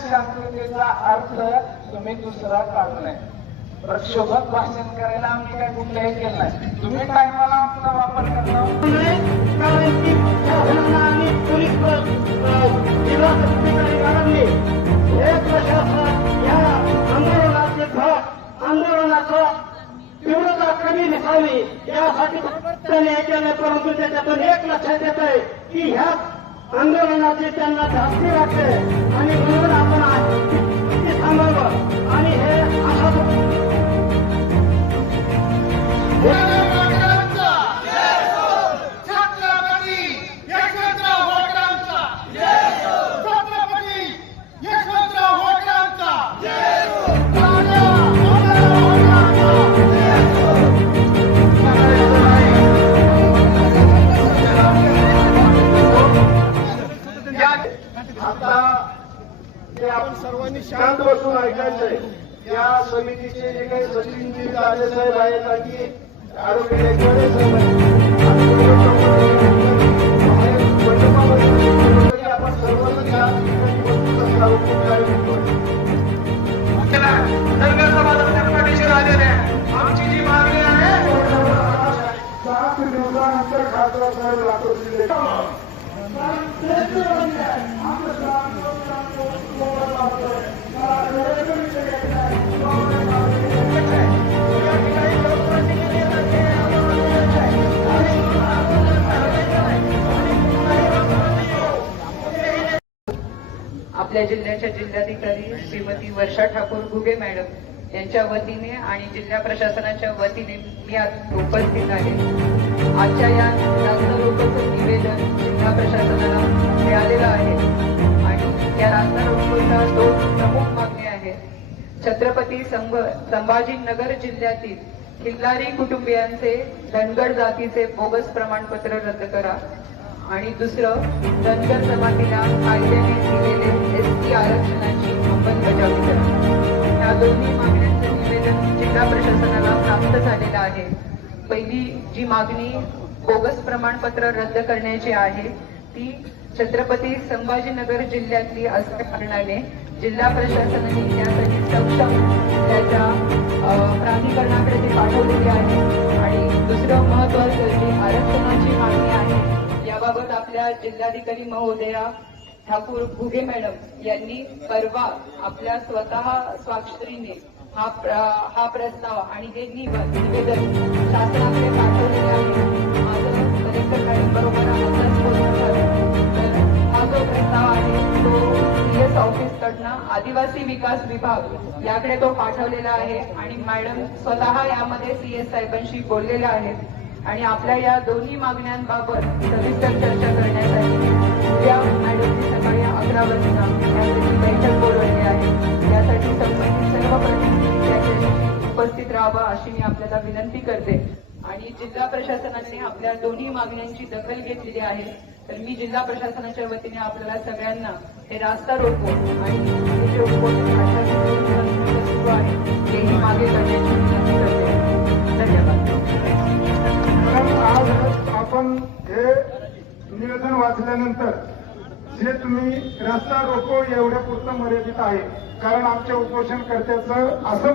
शांततेचा अर्थ तुम्ही दुसरा काढू नये प्रक्षोभक भाषण करायला आम्ही काय कुठल्याही केलं नाही. तुम्ही टायमाला आमचा वापर करणार आंदोलनाचे आंदोलनाचा तीव्रता कमी दिसावी यासाठी त्यांनी हे केलं परंतु त्याच्यातून एक लक्षात येत आहे की ह्या आंदोलनाची त्यांना धास्ती वाटते आणि बसून ऐकायचंय या समितीचे जे काही सचिनजी राजे साहेब आहेत आणि आरोग्य गायकवाडे साहेब आहेत. आपण सर्वजण या ठिकाणी बसून असणार आहोत. काय म्हणतोय? धनगर समाजाच्या पाठीशी राहिलेले आहे. आमची जी मागणी आहे सात दिवसानंतर खासदार साहेब लातूर जिल्हे आपल्या जिल्ह्याच्या जिल्हाधिकारी श्रीमती वर्षा ठाकूर घुगे मॅडम यांच्या वतीने आणि जिल्हा प्रशासनाच्या वतीने मी आज उपस्थित आहे. आजच्या या रास्ता रोकोचं निवेदन जिल्हा प्रशासनाला मिळालेलं आहे. आणि या रास्ता रोकोच्या दोन प्रमुख मागण्या आहेत. छत्रपती संभ संभाजीनगर जिल्ह्यातील खिल्लारी कुटुंबियांचे धनगड जातीचे बोगस प्रमाणपत्र रद्द करा. आणि दुसरं धनगर जमातीला कायद्याने दिलेले एस टी आरक्षणाची अंमलबजावणी करा या दोन्ही मागण्यांचं निवेदन जिल्हा प्रशासनाला प्राप्त झालेलं आहे. पहिली जी मागणी बोगस प्रमाणपत्र रद्द करण्याची आहे ती छत्रपती संभाजीनगर जिल्ह्यातली असल्या कारणाने जिल्हा प्रशासनाने यासाठी सक्षम त्याच्या प्राधिकरणाकडे ते पाठवलेले आहे. आणि दुसरं महत्वाचं आपल्या जिल्हाधिकारी महोदया ठाकूर घुगे मॅडम यांनी परवा आपल्या स्वतः स्वाक्षरीने हा प्र- हा प्रस्ताव आणि हे निवेदन शासनाकडे पाठवलेले आहे. माझं कलेक्टर मॅडम बरोबर हा जो प्रस्ताव आहे तो आदिवासी विकास विभाग याकडे तो पाठवलेला आहे आणि मॅडम स्वतः यामध्ये सीएस साहेबांशी बोललेल्या आहेत. आणि आपल्या या दोन्ही मागण्यांबाबत सविस्तर चर्चा करण्यासाठी उद्या मॅडमची सकाळी अकरा वाजता बैठक बोलवली आहे. त्यासाठी संबंधित सर्व प्रतिनिधी उपस्थित राहावं अशी मी आपल्याला विनंती करते. आणि जिल्हा प्रशासनाने आपल्या दोन्ही मागण्यांची दखल घेतलेली आहे. तर मी जिल्हा प्रशासनाच्या वतीने आपल्याला सगळ्यांना हे रास्ता रोको आणि निवेदन वाचल्यानंतर जे तुम्ही रस्ता रोको एवढ्या पुरतं मर्यादित आहे. कारण आमच्या उपोषणकर्त्याचं असं